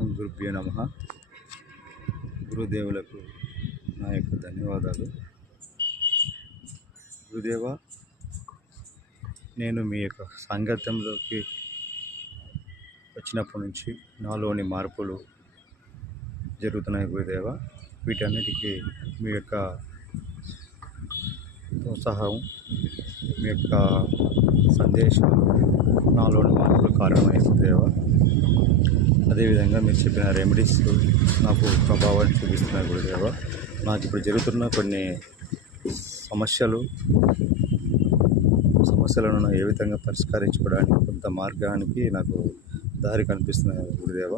ఓం గురుభ్యో నమః. గురుదేవులకు నా యొక్క ధన్యవాదాలు. గురుదేవ, నేను మీ యొక్క సాంగత్యంలోకి వచ్చినప్పటి నుంచి నాలోని మార్పులు జరుగుతున్నాయి గురుదేవ. వీటన్నిటికీ మీ యొక్క ప్రోత్సాహం, మీ యొక్క సందేశాలు నాలోని మార్పులు కారణమయ్యాయి గురుదేవ. అదేవిధంగా మీరు చెప్పిన రెమెడీస్ నాకు ప్రభావాన్ని చూపిస్తున్నాయి గురుదేవ. నాకు ఇప్పుడు జరుగుతున్న కొన్ని సమస్యలను ఏ విధంగా పరిష్కరించుకోవడానికి కొంత మార్గానికి నాకు దారి కనిపిస్తున్నాయి గురుదేవ.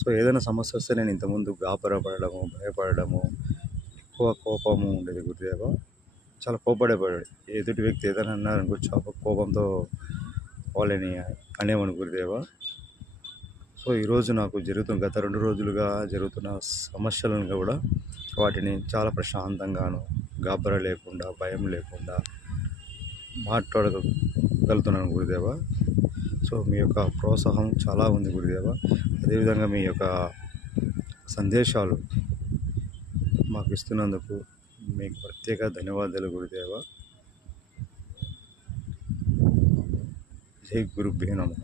సో ఏదైనా సమస్య వస్తే నేను ఇంతకుముందు గాబరాపడము, భయపడము, ఎక్కువ కోపము ఉండేది గురుదేవ. చాలా కోపడేవాడు. ఎదుటి వ్యక్తి ఏదైనా అన్నారనుకో చాలా కోపంతో వాళ్ళని అనేవాడు గురుదేవ. సో ఈరోజు నాకు గత 2 రోజులుగా జరుగుతున్న సమస్యలను కూడా వాటిని చాలా ప్రశాంతంగాను, గాబరా లేకుండా, భయం లేకుండా మాట్లాడగలుగుతున్నాను గురుదేవ. సో మీ యొక్క ప్రోత్సాహం చాలా ఉంది గురుదేవ. అదేవిధంగా మీ యొక్క సందేశాలు మాకు ఇస్తున్నందుకు మీకు ప్రత్యేక ధన్యవాదాలు గురుదేవ. జై గురుభ్యో నమః.